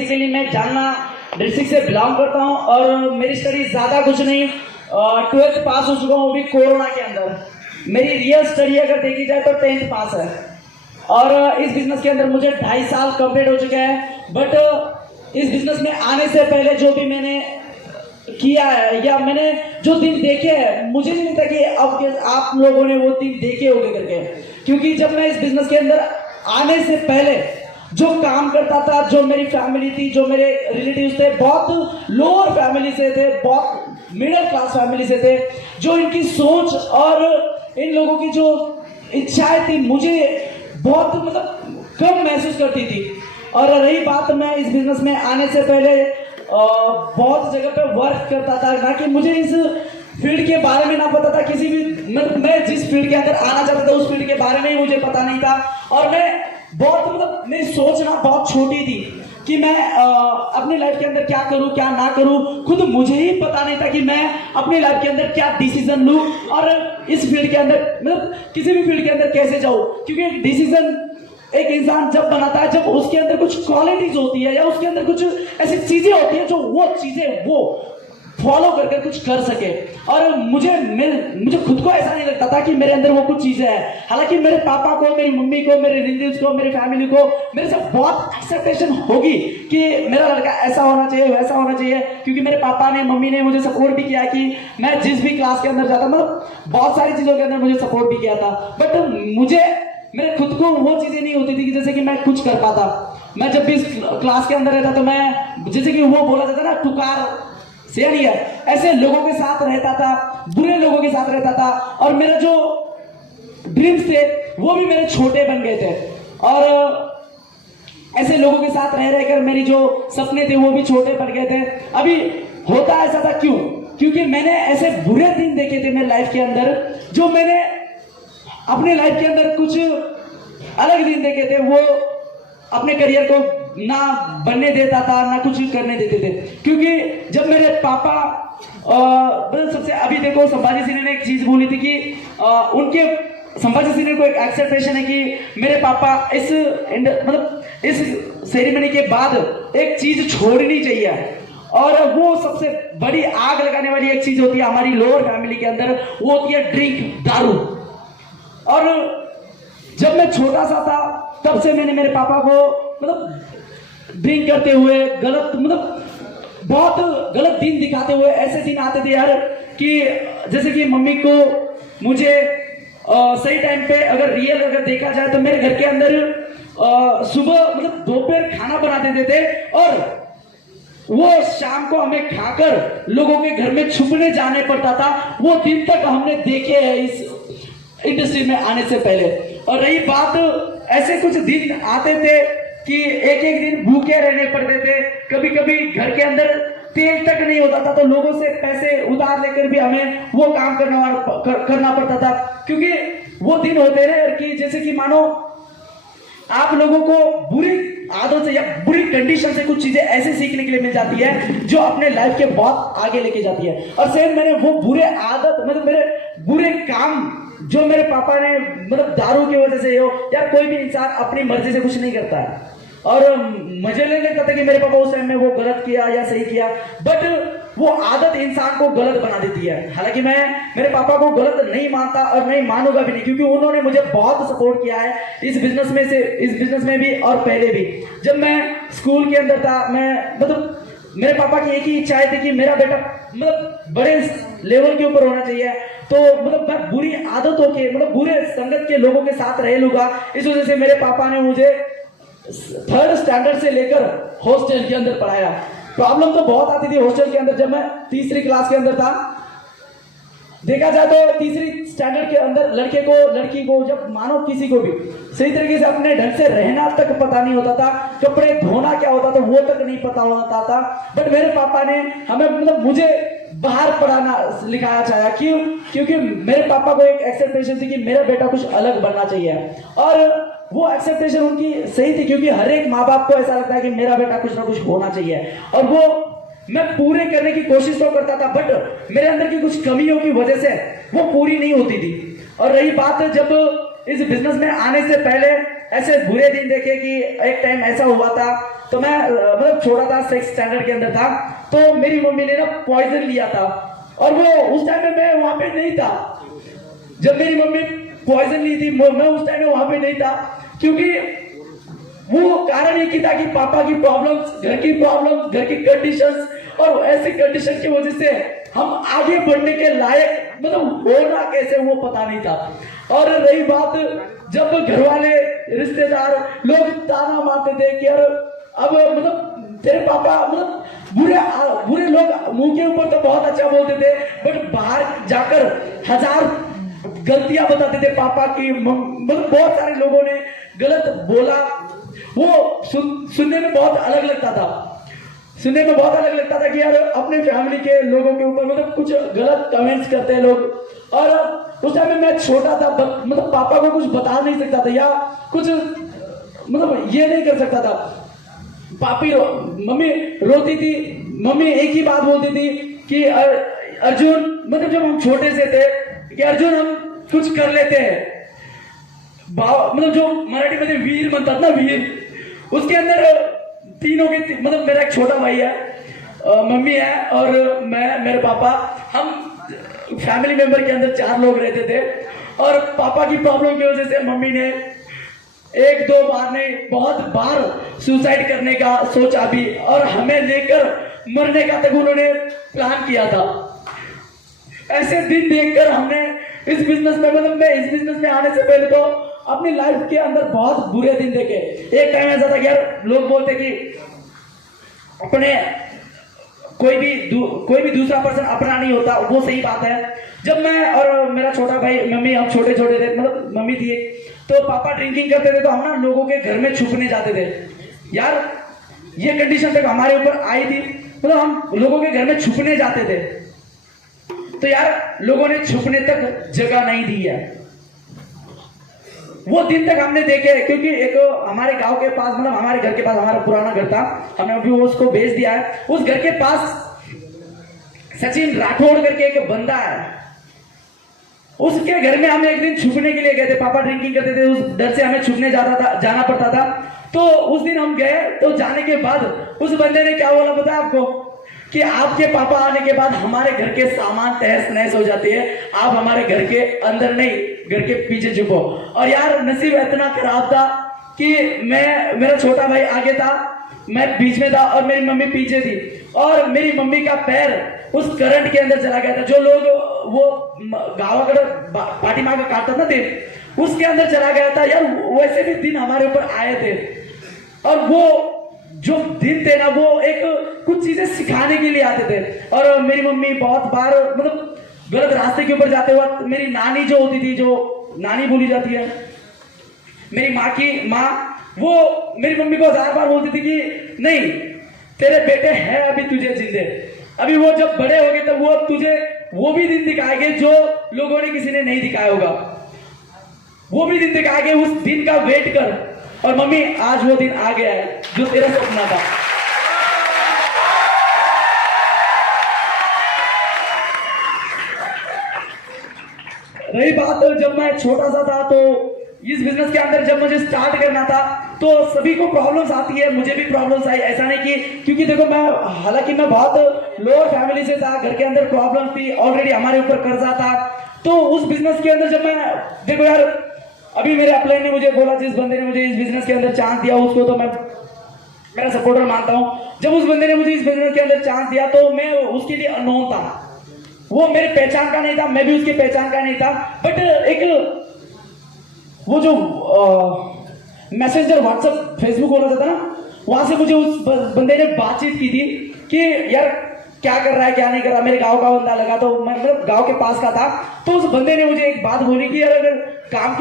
Basically मैं Jalna district से belong करता हूँ और मेरी स्टडी ज़्यादा कुछ नहीं, 12th पास हो चुका हूँ अभी कोरोना के अंदर। मेरी रियल स्टडी अगर देखी जाए तो 10th पास है और इस बिजनेस के अंदर मुझे 2.5 साल कंप्लीट हो चुका है। बट इस बिजनेस में आने से पहले जो भी मैंने किया है या मैंने जो दिन देखे हैं, मुझे नहीं लगता कि अब आप लोगों ने वो दिन देखे होंगे करके, क्योंकि जब मैं इस बिजनेस के अंदर आने से पहले जो काम करता था, जो मेरी फैमिली थी, जो मेरे रिलेटिव्स थे, बहुत लोअर फैमिली से थे, बहुत मिडिल क्लास फैमिली से थे, जो इनकी सोच और इन लोगों की जो इच्छाएं थी मुझे बहुत कम महसूस करती थी। और रही बात, मैं इस बिजनेस में आने से पहले बहुत जगह पे वर्क करता था, ना कि मुझे इस फील्ड के बारे में ना पता था, किसी भी मैं जिस फील्ड के अंदर आना चाहता था उस फील्ड के बारे में ही मुझे पता नहीं था। और मैं बहुत मेरी सोच ना बहुत छोटी थी कि मैं अपनी लाइफ के अंदर क्या करूं क्या ना करूं, खुद मुझे ही पता नहीं था कि मैं अपनी लाइफ के अंदर क्या डिसीजन लूं और इस फील्ड के अंदर किसी भी फील्ड के अंदर कैसे जाऊं। क्योंकि डिसीजन एक इंसान जब बनाता है, जब उसके अंदर कुछ क्वालिटीज होती है या उसके अंदर कुछ ऐसी चीजें होती है जो वो चीजें वो फॉलो करके कुछ कर सके। और मुझे खुद को ऐसा नहीं लगता था कि मेरे अंदर वो कुछ चीजें हैं। हालांकि मेरे पापा को, मेरी मम्मी को, मेरे रिलेटिव्स को, मेरी फैमिली को मेरे से बहुत एक्सपेक्टेशन होगी कि मेरा लड़का ऐसा होना चाहिए, वैसा होना चाहिए, क्योंकि मेरे पापा ने, मम्मी ने मुझे सपोर्ट भी किया कि मैं जिस भी क्लास के अंदर जाता, बहुत सारी चीजों के अंदर मुझे सपोर्ट भी किया था। बट मेरे खुद को वो चीजें नहीं होती थी कि जैसे कि मैं कुछ कर पाता। मैं जब भी क्लास के अंदर रहता तो मैं, जैसे कि वो बोला जाता ना, टुकार से नहीं है, ऐसे लोगों के साथ रहता था, बुरे लोगों के साथ रहता था और मेरा जो ड्रीम्स थे वो भी मेरे छोटे बन गए थे। और ऐसे लोगों के साथ रह रहकर मेरी जो सपने थे वो भी छोटे बन गए थे। अभी होता ऐसा था क्यों? क्योंकि मैंने ऐसे बुरे दिन देखे थे मेरी लाइफ के अंदर, जो मैंने अपने लाइफ के अंदर कुछ अलग दिन देखे थे, वो अपने करियर को ना बनने देता था, ना कुछ करने देते थे। क्योंकि जब मेरे पापा सबसे, अभी देखो संभाजी सिन्हा ने एक चीज बोली थी कि उनके संभाजी सिन्हा को एक एक्सेप्टेशन है कि मेरे पापा इस सेरेमनी के बाद एक चीज छोड़नी चाहिए, और वो सबसे बड़ी आग लगाने वाली एक चीज होती है हमारी लोअर फैमिली के अंदर, वो होती है ड्रिंक, दारू। और जब मैं छोटा सा था तब से मैंने मेरे पापा को ड्रिंक करते हुए बहुत गलत दिन दिखाते हुए, ऐसे दिन आते थे यार कि जैसे कि मम्मी को मुझे सही टाइम पे अगर देखा जाए तो मेरे घर के अंदर सुबह दोपहर खाना बना देते थे और वो शाम को हमें खाकर लोगों के घर में छुपने जाने पड़ता था। वो दिन तक हमने देखे हैं इस इंडस्ट्री में आने से पहले। और रही बात, ऐसे कुछ दिन आते थे कि एक एक दिन भूखे रहने पड़ते थे, कभी कभी घर के अंदर तेल तक नहीं होता था तो लोगों से पैसे उधार लेकर भी हमें वो काम करना पड़ता था। क्योंकि वो दिन होते रहे कि जैसे कि मानो आप लोगों को बुरी आदत से या बुरी कंडीशन से कुछ चीजें ऐसे सीखने के लिए मिल जाती है जो अपने लाइफ के बहुत आगे लेके जाती है। और सेम मैंने वो बुरे आदत, मेरे बुरे काम जो मेरे पापा ने दारू की वजह से हो, या कोई भी इंसान अपनी मर्जी से कुछ नहीं करता है और मुझे नहीं लगता था कि मेरे पापा उस टाइम में वो गलत किया या सही किया, बट वो आदत इंसान को गलत बना देती है। हालांकि मैं मेरे पापा को गलत नहीं मानता और नहीं मानूंगा भी नहीं, क्योंकि उन्होंने मुझे बहुत सपोर्ट किया है इस बिजनेस में भी और पहले भी। जब मैं स्कूल के अंदर था, मैं मेरे पापा की एक ही इच्छा थी कि मेरा बेटा बड़े लेवल के ऊपर होना चाहिए, तो मैं बुरी आदतों के बुरे संगत के लोगों के साथ रह लूंगा। इस वजह से मेरे पापा ने मुझे 3rd स्टैंडर्ड से लेकर हॉस्टल के अंदर पढ़ाया। प्रॉब्लम तो बहुत आती थी हॉस्टल के अंदर। जब मैं 3री क्लास के अंदर था, देखा जाए तो 3री स्टैंडर्ड के अंदर लड़की को जब मानो किसी को भी सही तरीके से अपने ढंग से रहना तक पता नहीं होता था, कपड़े धोना क्या होता था वो तक नहीं पता होता था। बट मेरे पापा ने हमें मुझे बाहर पढ़ाना लिखाया चाहा। क्यों? क्योंकि मेरे पापा को एक एक्सेप्टेशन थी कि मेरा बेटा कुछ अलग बनना चाहिए, और वो एक्सेप्टेशन उनकी सही थी, क्योंकि हर एक माँ बाप को ऐसा लगता है कि मेरा बेटा कुछ ना कुछ होना चाहिए, और वो मैं पूरे करने की कोशिश तो करता था, बट मेरे अंदर की कुछ कमियों की वजह से वो पूरी नहीं होती थी। और रही बात, जब इस बिजनेस में आने से पहले ऐसे बुरे दिन देखे कि एक टाइम ऐसा हुआ था तो मैं मतलब छोटा था, 6th स्टैंडर्ड के अंदर था। तो मेरी मम्मी ने ना पॉइजन लिया था, और वो उस टाइम में मैं वहां पे नहीं था। जब मेरी मम्मी पॉइजन ली थी, मैं उस टाइम में वहां पे नहीं था, क्योंकि वो कारण एक ही था कि पापा की प्रॉब्लम्स, घर की प्रॉब्लम्स, घर की कंडीशंस, और ऐसी कंडीशन की वजह से हम आगे बढ़ने के लायक मतलब होना कैसे वो पता नहीं था। और रही बात, जब घर वाले, रिश्तेदार लोग ताना मारते थे कि यार अब मतलब तेरे पापा मतलब बुरे लोग मुंह के ऊपर तो बहुत अच्छा बोलते थे, बट बाहर जाकर हजार गलतियां बताते थे पापा की। मतलब बहुत सारे लोगों ने गलत बोला, वो सुनने में बहुत अलग लगता था। सुनने में बहुत अलग लगता था कि यार अपने फैमिली के लोगों के ऊपर मतलब कुछ गलत कमेंट्स करते हैं लोग। और उस टाइम में मैं छोटा था, मतलब पापा को कुछ बता नहीं सकता था, या कुछ मतलब ये नहीं कर सकता था। मम्मी रोती थी। मम्मी एक ही बात बोलती थी कि अर्जुन, मतलब जब हम छोटे से थे कि अर्जुन हम कुछ कर लेते हैं। मतलब जो मराठी में वीर बनता था ना, वीर, उसके अंदर तीनों के मतलब मेरा एक छोटा भाई है, मम्मी है, और मैं, मेरे पापा, हम फैमिली मेंबर के अंदर 4 लोग रहते थे। और पापा की प्रॉब्लम की वजह से मम्मी ने 1-2 बार नहीं, बहुत बार सुसाइड करने का सोचा भी, और हमें लेकर मरने का तक उन्होंने प्लान किया था। ऐसे दिन देखकर हमने इस बिजनेस में, मतलब मैं इस बिजनेस में आने से पहले तो अपनी लाइफ के अंदर बहुत बुरे दिन देखे। एक टाइम ऐसा था कि यार लोग बोलते कि अपने कोई भी दूसरा पर्सन अपना नहीं होता, वो सही बात है। जब मैं और मेरा छोटा भाई, मम्मी, हम छोटे छोटे थे, मतलब मम्मी थी, तो पापा ड्रिंकिंग करते थे, तो हम ना लोगों के घर में छुपने जाते थे। यार ये कंडीशन तक हमारे ऊपर आई थी, मतलब हम लोगों के घर में छुपने जाते थे। तो यार लोगों ने छुपने तक जगह नहीं दी है। वो दिन तक हमने देखे, क्योंकि एक हमारे गांव के पास, मतलब हमारे घर के पास, हमारा पुराना घर था, हमने अभी वो उसको बेच दिया है। उस घर के पास सचिन राठौड़ करके एक बंदा है, उसके घर में हम एक दिन छुपने के लिए गए थे। पापा ड्रिंकिंग करते थे, उस डर से हमें छुपने जाना पड़ता था। तो उस दिन हम गए, तो जाने के बाद उस बंदे ने क्या बोला पता है आपको, कि आपके पापा आने के बाद हमारे घर के सामान तहस नहस हो जाती है, आप हमारे घर के अंदर नहीं, घर के पीछे छुपो। और यार नसीब इतना खराब था कि मेरा छोटा भाई आगे था, मैं बीच में था, और मेरी मम्मी पीछे थी, और मेरी मम्मी का पैर उस करंट के अंदर चला गया था। जो लोग वो गावागढ़ पार्टी मार के काटता था थे, उसके अंदर चला गया था। यार वैसे भी दिन हमारे ऊपर आए थे, और वो जो दिन थे ना, वो एक कुछ चीजें सिखाने के लिए आते थे। और मेरी मम्मी बहुत बार मतलब गलत रास्ते के ऊपर जाते वक्त, मेरी नानी जो होती थी, जो नानी बोली जाती है, मेरी माँ की माँ, वो मेरी मम्मी को 1000 बार बोलती थी कि नहीं, तेरे बेटे हैं अभी तुझे जिंदे, अभी वो जब बड़े हो गए तब वो तुझे वो भी दिन दिखाएंगे जो लोगों ने किसी ने नहीं दिखाया होगा, वो भी दिन दिखाएंगे, उस दिन का वेट कर। और मम्मी आज वो दिन आ गया है जो तेरा सपना था। रही बात जब मैं छोटा सा था, तो इस बिजनेस के अंदर जब मुझे स्टार्ट करना था, तो सभी को प्रॉब्लम्स आती है, मुझे भी प्रॉब्लम्स आई। ऐसा नहीं कि, क्योंकि देखो मैं, हालांकि मैं बहुत लोअर फैमिली से था, घर के अंदर प्रॉब्लम थी, ऑलरेडी हमारे ऊपर कर्जा था। तो उस बिजनेस के अंदर जब मैं, देखो यार अभी मेरे अपलाइन ने मुझे बोला, जिस बंदे ने मुझे इस बिजनेस के अंदर चांस दिया उसको तो मैं मेरा सपोर्टर मानता हूं। जब उस बंदे ने मुझे इस बिजनेस के अंदर चांस दिया, तो मैं उसके लिए अननोन था, वो मेरी पहचान का नहीं था, मैं भी उसकी पहचान का नहीं था। बट एक वो जो मैसेंजर, व्हाट्सएप, फेसबुक वाला था ना, वहां से मुझे उस बंदे ने बातचीत की थी कि यार क्या कर रहा है, क्या नहीं कर रहा। मेरे गांव का बंदा लगा, तो मैं मतलब गांव के पास का था। तो उस बंदे ने मुझे एक बात बोली कि यार अगर काम